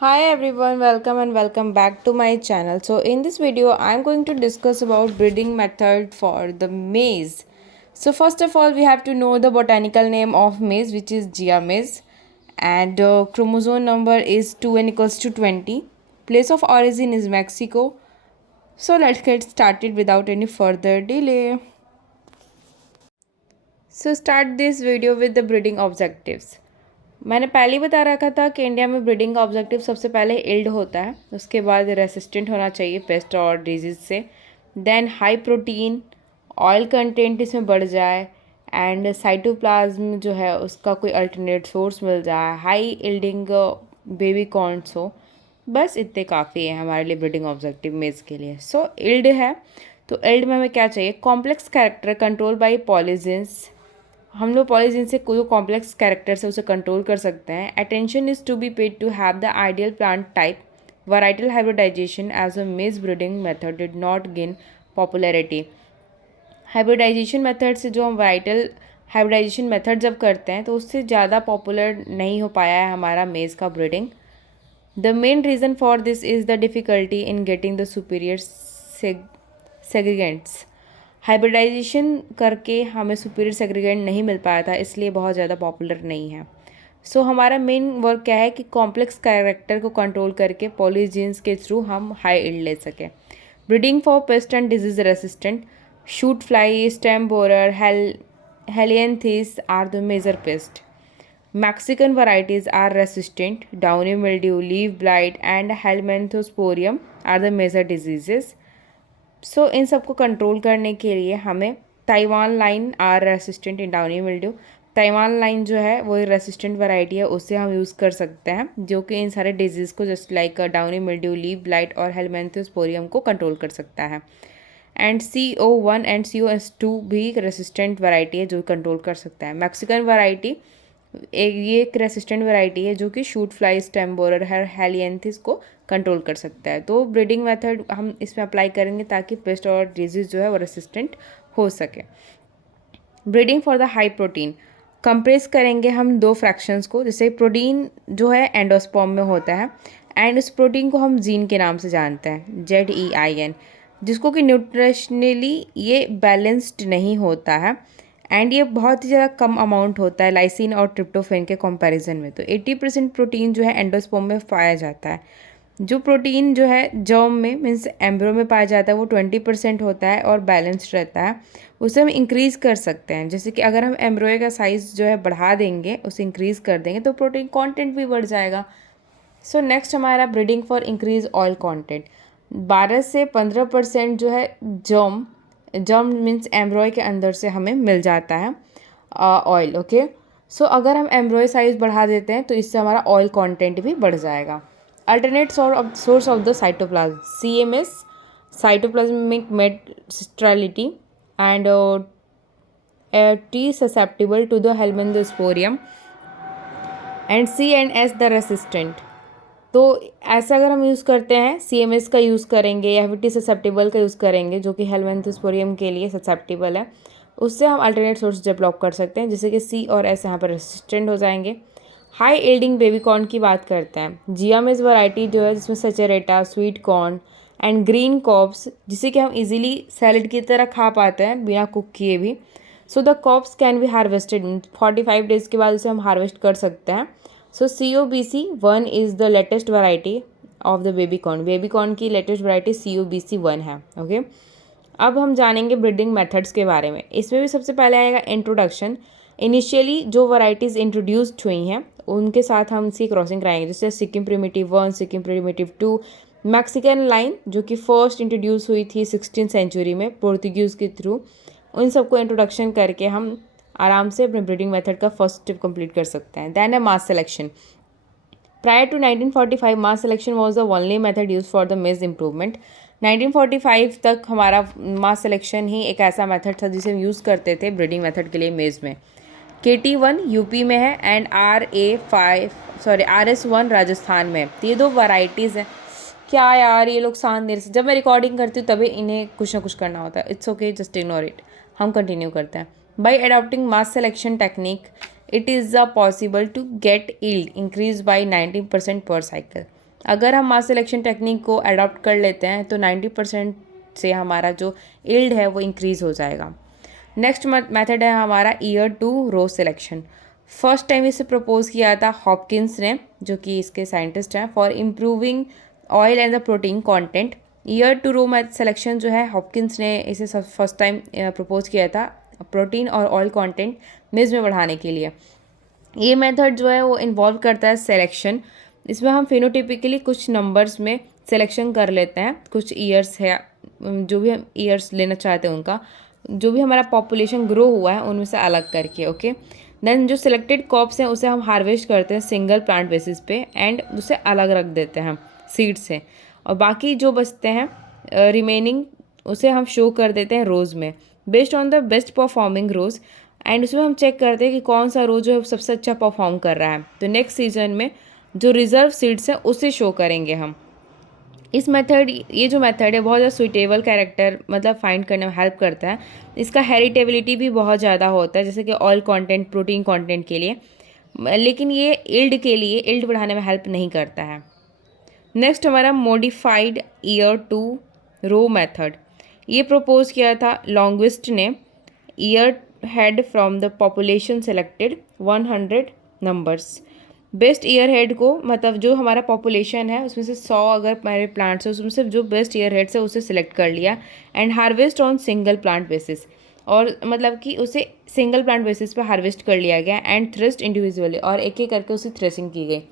Hi everyone, welcome and welcome back to my channel. So in this video, I'm going to discuss about breeding method for the maize. So first of all, we have to know the botanical name of maize, which is Gia maize, and chromosome number is 2n equals to 20. Place of origin is Mexico. So let's get started without any further delay. So start this video with the breeding objectives. मैंने पहले ही बता रखा था कि India में breeding का objective सबसे पहले इल्ड होता है, उसके बाद रेसिस्टेंट होना चाहिए पेस्ट और डिजीज से, then high protein, oil content इसमें बढ़ जाए एंड साइटोप्लाज्म जो है उसका कोई अल्टरनेट सोर्स मिल जाए, हाई इल्डिंग बेबी कॉर्न्स हो। बस इतने काफ़ी है हमारे लिए ब्रीडिंग ऑब्जेक्टिव मेज के लिए। सो इल्ड है तो इल्ड में हमें क्या चाहिए? Complex character control by polygenes. हम लोग पॉलीजीन से कोई कॉम्प्लेक्स कैरेक्टर से उसे कंट्रोल कर सकते हैं। Attention is to be paid to have the ideal plant type. Varietal hybridization as a maize breeding method did not gain popularity. Hybridization method से जो हम वराइटल हाइब्रिडाइजेशन मेथड जब करते हैं तो उससे ज़्यादा पॉपुलर नहीं हो पाया है हमारा मेज़ का breeding. The main reason for this is the difficulty in getting the superior segregants. Hybridization करके हमें सुपीरियर सेग्रीगेंट नहीं मिल पाया था, इसलिए बहुत ज़्यादा पॉपुलर नहीं है। सो हमारा मेन वर्क क्या है कि कॉम्प्लेक्स कैरेक्टर को कंट्रोल करके पॉलीजीन्स के थ्रू हम हाई इल्ड ले सकें। Breeding for pest and disease resistant, shoot fly, stem borer, Heliothis are the major pest. Mexican varieties are resistant. Downy mildew, leaf blight, and helminthosporium are the major diseases. So इन सबको control करने के लिए हमें Taiwan line are resistant in downy mildew. Taiwan line जो है वो resistant variety है, उससे हम यूज़ कर सकते हैं जो कि इन सारे डिजीज़ को just like downy mildew, leaf blight और हेलमेंथोस्पोरियम को कंट्रोल कर सकता है। एंड CO1 एंड COS2 भी रेसिस्टेंट वैरायटी है जो कंट्रोल कर सकता है। मैक्सिकन वैरायटी एक रेसिस्टेंट वैरायटी है जो कि शूट फ्लाई, स्टेम बोरर, हेलियंथिस को कंट्रोल कर सकता है। तो ब्रीडिंग मेथड हम इसमें अप्लाई करेंगे ताकि पेस्ट और डिजीज़ जो है वो रेसिस्टेंट हो सके। Breeding for the high protein, compress करेंगे हम दो फ्रैक्शंस को। जैसे प्रोटीन जो है एंडोस्पर्म में होता है एंड उस प्रोटीन को हम जीन के नाम से जानते हैं, ZEIN, जिसको कि न्यूट्रिशनली ये बैलेंस्ड नहीं होता है एंड ये बहुत ही ज़्यादा कम अमाउंट होता है लाइसिन और ट्रिप्टोफेन के कंपैरिजन में। तो 80% प्रोटीन जो है एंडोस्पर्म में पाया जाता है। जो प्रोटीन जो है जर्म में मीन्स एम्ब्रो में पाया जाता है वो 20% होता है और बैलेंस्ड रहता है। उसे हम इंक्रीज़ कर सकते हैं, जैसे कि अगर हम एम्ब्रोए का साइज़ जो है बढ़ा देंगे, उसे इंक्रीज़ कर देंगे तो प्रोटीन कंटेंट भी बढ़ जाएगा। सो नेक्स्ट हमारा breeding for increase oil content. 12 से 15% जो है जर्म मीन्स एम्ब्रॉय के अंदर से हमें मिल जाता है ऑयल। ओके, सो अगर हम एम्ब्रॉय साइज बढ़ा देते हैं तो इससे हमारा ऑयल कंटेंट भी बढ़ जाएगा। Alternate source of the cytoplasm, CMS, cytoplasmic male sterility and T susceptible to the helminthosporium and C&S the resistant. तो ऐसा अगर हम यूज़ करते हैं, CMS का यूज़ करेंगे या फिर T ससेप्टेबल का यूज़ करेंगे जो कि हेलमेंथोस्पोरियम के लिए ससेप्टेबल है, उससे हम अल्टरनेट सोर्स डेवलप कर सकते हैं जिससे कि C और S यहाँ पर रेसिस्टेंट हो जाएंगे। हाई एल्डिंग बेबी कॉर्न की बात करते हैं। जिया मेज वैरायटी जो है जिसमें saccharata, sweet corn and green cobs, जिसे कि हम इजीली सैलड की तरह खा पाते हैं बिना कुक किए भी। So the crops can be harvested, 45 days के बाद उसे हम हार्वेस्ट कर सकते हैं। So COBC1 is the latest variety of the baby corn. Baby corn की लेटेस्ट वैरायटी COBC1 है। ओके, अब हम जानेंगे ब्रीडिंग मेथड्स के बारे में। इसमें भी सबसे पहले आएगा इंट्रोडक्शन। इनिशियली जो वैरायटीज़ इंट्रोड्यूस्ड हुई हैं उनके साथ हम इसकी क्रॉसिंग कराएंगे, जैसे Sikkim primitive 1, Sikkim primitive 2, Mexican line जो कि फर्स्ट इंट्रोड्यूस हुई थी 16th सेंचुरी में पोर्तुगीज़ के थ्रू। उन सबको इंट्रोडक्शन करके हम आराम से अपने ब्रीडिंग मेथड का फर्स्ट स्टेप कंप्लीट कर सकते हैं। देन है mass selection. Prior to 1945 mass selection was the only method use for the maize improvement. 1945 तक हमारा मास सिलेक्शन ही एक ऐसा मेथड था जिसे हम यूज़ करते थे ब्रीडिंग मेथड के लिए मेज में। KT1 यूपी में है एंड RS1 राजस्थान में। तो ये दो वैरायटीज़ हैं। क्या यार ये लोग शांत देर से, जब मैं रिकॉर्डिंग करती हूँ तभी इन्हें कुछ ना कुछ करना होता है। It's okay, just ignore it. हम कंटिन्यू करते हैं। By adopting mass selection technique it is possible to get yield increase by 19% per cycle. अगर हम मास सिलेक्शन टेक्निक को अडॉप्ट कर लेते हैं तो 90% से हमारा जो यील्ड है वो इंक्रीज़ हो जाएगा। नेक्स्ट मेथड है हमारा ear to row selection. First time इसे प्रपोज किया था हॉपकिंस ने, जो कि इसके साइंटिस्ट हैं, for improving oil and the protein content. Ear to row selection जो है हॉपकिंस ने इसे फर्स्ट टाइम प्रपोज किया था प्रोटीन और ऑयल कंटेंट मेज़ में बढ़ाने के लिए। ये मेथड जो है वो इन्वॉल्व करता है सिलेक्शन। इसमें हम फिनोटिपिकली कुछ नंबर्स में सिलेक्शन कर लेते हैं, कुछ ईयर्स है जो भी हम ईयर्स लेना चाहते हैं उनका, जो भी हमारा पॉपुलेशन ग्रो हुआ है उनमें से अलग करके। ओके, देन जो सिलेक्टेड क्रॉप्स हैं उसे हम हार्वेस्ट करते हैं सिंगल प्लांट बेसिस पे एंड उसे अलग रख देते हैं सीड से, और बाकी जो बचते हैं रिमेनिंग उसे हम शो कर देते हैं रोज़ में based on the best performing rows. And उसमें हम चेक करते हैं कि कौन सा रोज़ जो है सबसे अच्छा परफॉर्म कर रहा है, तो नेक्स्ट सीजन में जो रिजर्व सीड्स हैं उसे शो करेंगे हम। ये जो मेथड है बहुत ज़्यादा सुइटेबल कैरेक्टर मतलब फाइंड करने में हेल्प करता है। इसका हेरिटेबिलिटी भी बहुत ज़्यादा होता है, जैसे कि ऑयल कंटेंट, प्रोटीन कंटेंट के लिए, लेकिन ये इल्ड बढ़ाने में हेल्प नहीं करता है। नेक्स्ट हमारा modified ear to row method. ये प्रपोज किया था लॉन्ग्विस्ट ने। Ear head from the population selected 100 numbers. Best ear head को मतलब जो हमारा पॉपुलेशन है उसमें से 100 अगर हमारे प्लांट्स है उसमें से जो बेस्ट ईयर हेड्स है उसे सिलेक्ट कर लिया and harvest on single plant basis, और मतलब कि उसे सिंगल प्लांट बेसिस पर हार्वेस्ट कर लिया गया एंड थ्रेस्ड इंडिविजुअली, और एक एक करके उसे थ्रेसिंग की गई।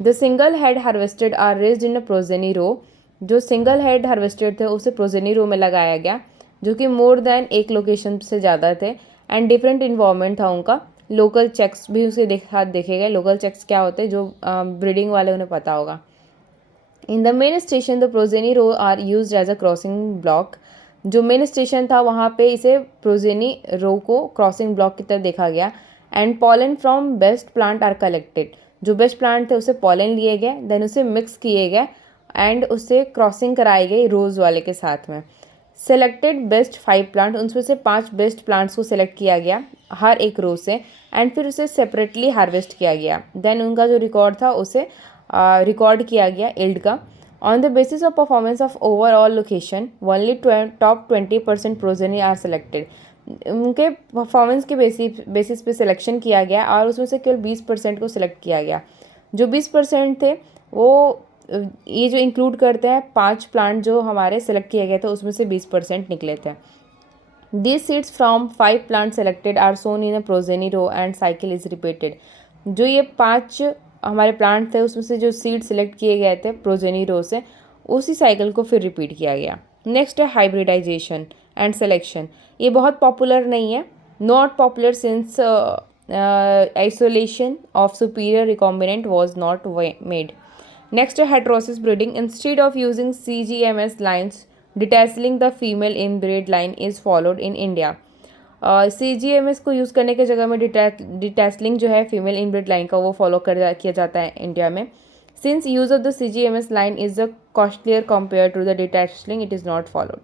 The single head harvested are raised in a progeny row. जो सिंगल हेड हार्वेस्टेड थे उसे प्रोजेनी रो में लगाया गया, जो कि मोर देन एक लोकेशन से ज़्यादा थे एंड डिफरेंट इन्वॉल्वमेंट था उनका। लोकल चेक्स भी उसे देखे गए। लोकल चेक्स क्या होते हैं, जो ब्रीडिंग वाले उन्हें पता होगा। In the main station the progeny row are use as a crossing block. जो मेन स्टेशन था वहाँ पे इसे प्रोजेनी रो को क्रॉसिंग ब्लॉक की तरह देखा गया। And pollen from best plant are collected. जो बेस्ट प्लांट थे उसे पॉलन लिए गए, देन उसे मिक्स किए गए एंड उससे क्रॉसिंग कराई गई रोज़ वाले के साथ में। सेलेक्टेड बेस्ट 5 प्लांट, उनमें से 5 बेस्ट प्लांट्स को सिलेक्ट किया गया हर एक रो से एंड फिर उसे सेपरेटली हार्वेस्ट किया गया। देन उनका जो रिकॉर्ड था उसे रिकॉर्ड किया गया इल्ड का। On the basis of performance of overall location only top 20% progeny are selected. उनके परफॉर्मेंस के बेसिस पे सिलेक्शन किया गया और उसमें से केवल 20% को सिलेक्ट किया गया। जो 20% थे वो ये जो इंक्लूड करते हैं 5 प्लांट जो हमारे सेलेक्ट किए गए थे उसमें से 20% निकले थे। These seeds from 5 plants selected are sown in a progeny row and cycle is repeated। जो ये 5 हमारे प्लांट थे उसमें से जो सीड सिलेक्ट किए गए थे प्रोजेनी रो से, उसी साइकिल को फिर रिपीट किया गया। नेक्स्ट है हाइब्रिडाइजेशन एंड सेलेक्शन। ये बहुत पॉपुलर नहीं है, not popular since isolation of superior recombinant was not made. Next है heterosis breeding. Instead of using CGMS lines, detasseling the female inbred line is followed in India. CGMS को use करने की जगह में डिटैसलिंग जो है फीमेल इनब्रीड लाइन का वो फॉलो किया जाता है इंडिया में। Since use of the CGMS line is the costlier compare to the detasseling, it is not followed.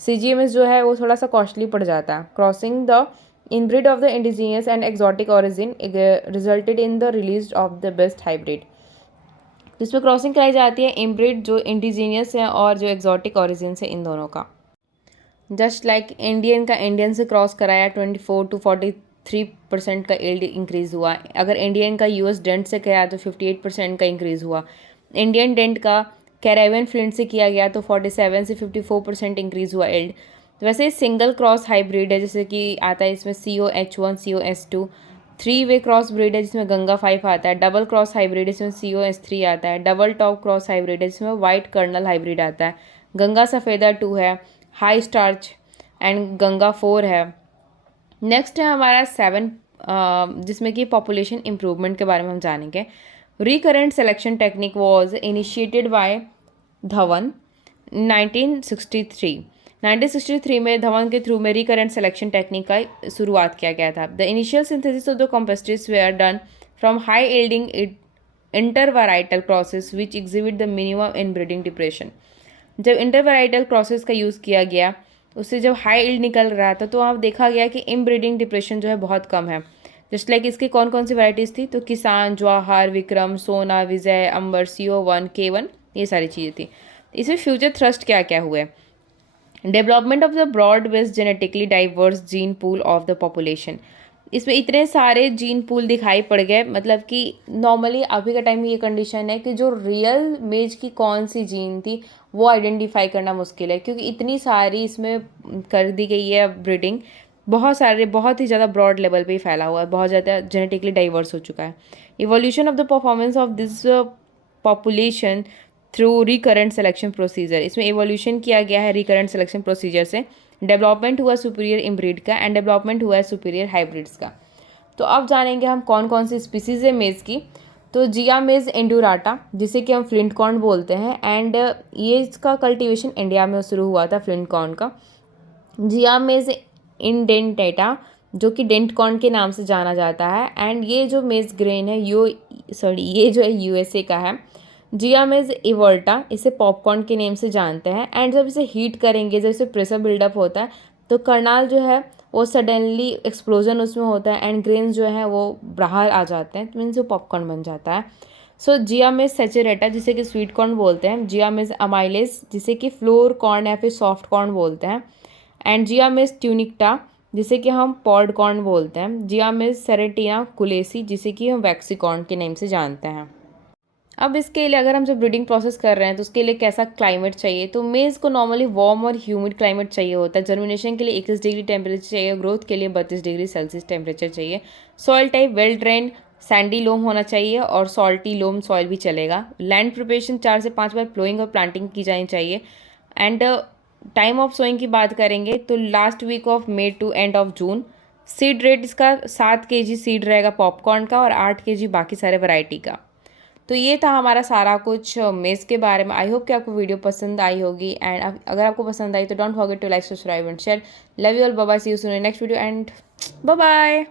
CGMS जो है वो थोड़ा सा कॉस्टली पड़ जाता है। Crossing the inbreed of the indigenous and exotic origin resulted in the release of the best hybrid. जिसमें crossing कराई जाती है इनब्रीड जो इंडिजीनियस है और जो एक्जॉटिक ऑरिजिन से, इन दोनों का। जस्ट लाइक इंडियन का इंडियन से क्रॉस कराया 24 to 43% का यील्ड इंक्रीज़ हुआ। अगर इंडियन का US डेंट से कराया तो 58% का इंक्रीज़ हुआ। इंडियन डेंट का कैरेबियन फ्लिंट से किया गया तो 47 से 54% इंक्रीज़ हुआ यील्ड। तो वैसे सिंगल क्रॉस हाइब्रिड है, जैसे कि आता है इसमें COH1 COS2। 3 वे क्रॉस ब्रीड है जिसमें गंगा 5 आता है। डबल क्रॉस हाइब्रिड इसमें COS3 आता है। डबल टॉप क्रॉस हाइब्रिड है जिसमें वाइट कर्नल हाइब्रिड आता है। गंगा सफ़ेदा 2 है। हाई स्टार्च एंड गंगा 4 है। नेक्स्ट है हमारा 7 जिसमें कि पॉपुलेशन इम्प्रूवमेंट के बारे में हम जानेंगे। Recurrent selection technique was initiated by Dhawan 1963 में धवन के थ्रू में रिकरेंट सिलेक्शन टेक्निक का शुरुआत किया गया था। The initial synthesis of the composites were done from high yielding intervarietal crosses which exhibit the minimum inbreeding depression. जब इंटरवैराइटल क्रॉसेस का यूज़ किया गया उससे जब हाई यील्ड निकल रहा था तो वहाँ देखा गया कि इनब्रीडिंग डिप्रेशन जो है बहुत कम है। जस्ट लाइक इसकी कौन कौन सी वैरायटीज़ थी, तो किसान, जवाहर, विक्रम, सोना, विजय, अंबर, CO1, K1, ये सारी चीज़ें थी। इसमें फ्यूचर थ्रस्ट क्या क्या हुए? Development of the broad based genetically diverse gene pool of the population. इसमें इतने सारे जीन पूल दिखाई पड़ गए, मतलब कि नॉर्मली अभी के टाइम में ये कंडीशन है कि जो रियल मेज की कौन सी जीन थी वो आइडेंटिफाई करना मुश्किल है, क्योंकि इतनी सारी इसमें कर दी गई है ब्रीडिंग। बहुत ही ज़्यादा ब्रॉड लेवल पे ही फैला हुआ है, बहुत ज़्यादा जेनेटिकली डाइवर्स हो चुका है। Evolution of the performance of this population through recurrent selection procedure. इसमें एवोल्यूशन किया गया है रिकरेंट सिलेक्शन प्रोसीजर से। डेवलपमेंट हुआ सुपीरियर इनब्रीड का एंड डेवलपमेंट हुआ है सुपीरियर हाइब्रिड्स का। तो अब जानेंगे हम कौन कौन सी स्पीसीज है मेज़ की। तो जिया मेज़ इंडुराटा, जिसे कि हम फ्लिंट कॉर्न बोलते हैं, एंड ये इसका कल्टीवेशन इंडिया में शुरू हुआ था फ्लिंट कॉर्न का। जिया मेज़ इंडेंटेटा, जो कि डेंट कॉर्न के नाम से जाना जाता है, एंड ये जो मेज़ ग्रेन है ये जो है USA का है। जिया मेज़ इवर्टा, इसे पॉपकॉर्न के नेम से जानते हैं, एंड जब इसे हीट करेंगे, जब इसे प्रेशर बिल्डअप होता है तो कर्नाल जो है वो सडनली एक्सप्लोजन उसमें होता है एंड ग्रेन्स जो है वो बाहर आ जाते हैं, तो मीन्स वो पॉपकॉर्न बन जाता है। सो जिया मेज़ सेचुरेटा, जिसे कि स्वीट कॉर्न बोलते हैं, जिया मेज़ अमाइलेस, जिसे कि फ्लोर कॉर्न या फिर सॉफ्ट कॉर्न बोलते हैं, एंड जिया मेज़ ट्यूनिक्टा, जिसे कि हम पॉड कॉर्न बोलते हैं, जिया मेज़ सेरेटिना कुलेसी, जिसे कि हम वैक्सीकॉर्न के नेम से जानते हैं। अब इसके लिए अगर हम जब ब्रीडिंग प्रोसेस कर रहे हैं तो उसके लिए कैसा क्लाइमेट चाहिए, तो मेज़ को नॉर्मली वार्म और ह्यूमिड क्लाइमेट चाहिए होता है। जर्मिनेशन के लिए 21 डिग्री टेम्परेचर चाहिए, ग्रोथ के लिए 32 डिग्री सेल्सियस टेम्परेचर चाहिए। Soil type well drain sandy loam होना चाहिए और सॉल्टी लोम सॉइल भी चलेगा। लैंड प्रिपरेशन 4 से 5 बार प्लोइंग और प्लांटिंग की जानी चाहिए। एंड टाइम ऑफ सोइंग की बात करेंगे तो last week of May to end of June. Seed rate इसका 7 kg सीड रहेगा पॉपकॉर्न का और 8 kg बाकी सारे वैरायटी का। तो ये था हमारा सारा कुछ मेज़ के बारे में। आई होप कि आपको वीडियो पसंद आई होगी, एंड अगर आपको पसंद आई तो don't forget to like, subscribe and share. Love you all, bye bye, see you soon in next video and bye bye.